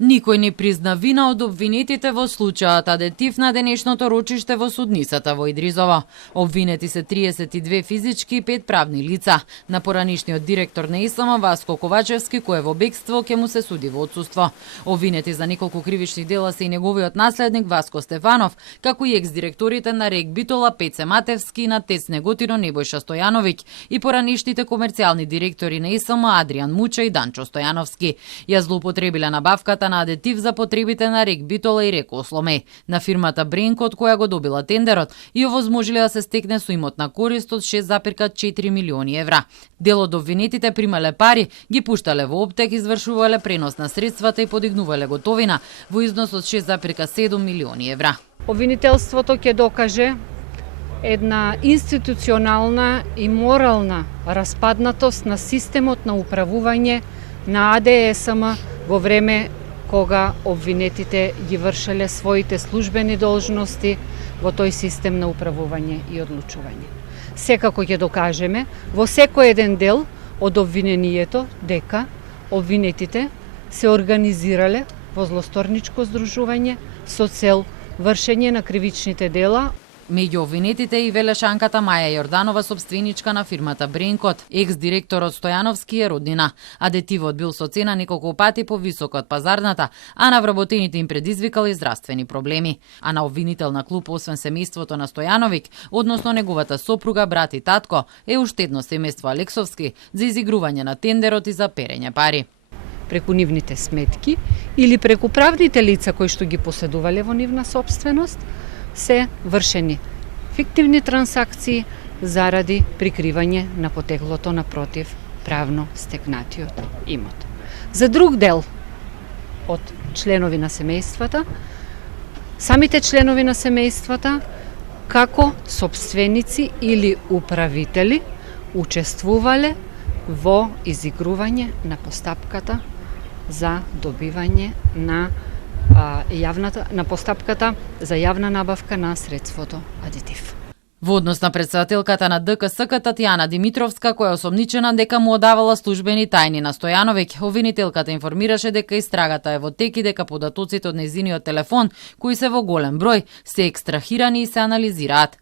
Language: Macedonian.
Никој не призна вина од обвинетите во случајот адетив на денешното рочиште во судницата во Идризово. Обвинети се 32 физички и 5 правни лица. На поранишниот директор на ИСМ Васко Ковачевски, кој е во бегство, ќе му се суди во отсуство. Обвинети за неколку кривични дела се и неговиот наследник Васко Стефанов, како и екс-директорите на РЕК Битола Пеце Матевски и на ТЕЦ Неготино Небојша Стојановиќ и поранишните комерцијални директори на ИСМ Адријан Муча и Данчо Стојановски. Ја злоупотребиле набавката на адетив за потребите на РЕК Битола и РЕК Осломе, на фирмата Бренко од која го добила тендерот и овозможиле да се стекне со имотна корист од 6,4 милиони евра. Дел од обвинетите примале пари, ги пуштале во оптек, извршувале пренос на средствата и подигнувале готовина во износ од 6,7 милиони евра. Обвинителството ќе докаже една институционална и морална распаднатост на системот на управување на АДСМ во време кога обвинетите ги вршеле своите службени должности во тој систем на управување и одлучување. Секако ќе докажеме во секој еден дел од обвинението дека обвинетите се организирале во злосторничко здружување со цел вршење на кривичните дела. Меѓу обвинетите и велешанката Маја Јорданова, собственичка на фирмата Бренкот. Екс-директорот Стојановски е роднина. Адетивот бил со цена неколку пати повисока од пазарната, а на вработените им предизвикал и здравствени проблеми. А на обвинител на клуб, освен семејството на Стојановиќ, односно неговата сопруга, брат и татко, е уште едно семејство Алексовски за изигрување на тендерот и за перење пари. Преку нивните сметки или преку правните лица кои што ги поседувале во нивна собственост, се вршени фиктивни трансакции заради прикривање на потеглото напротив правно стекнатиот имот. За друг дел од членови на семејствата, самите членови на семејствата како собственици или управители учествувале во изигрување на постапката за добивање на постапката за јавна набавка на средството адетив. Во однос на претседателката на ДКСК Татјана Димитровска, која осомничена дека му одавала службени тајни на Стојановиќ, обвинителката информираше дека истрагата е во тек и дека податоците од нејзиниот телефон, кои се во голем број, се екстрахирани и се анализираат.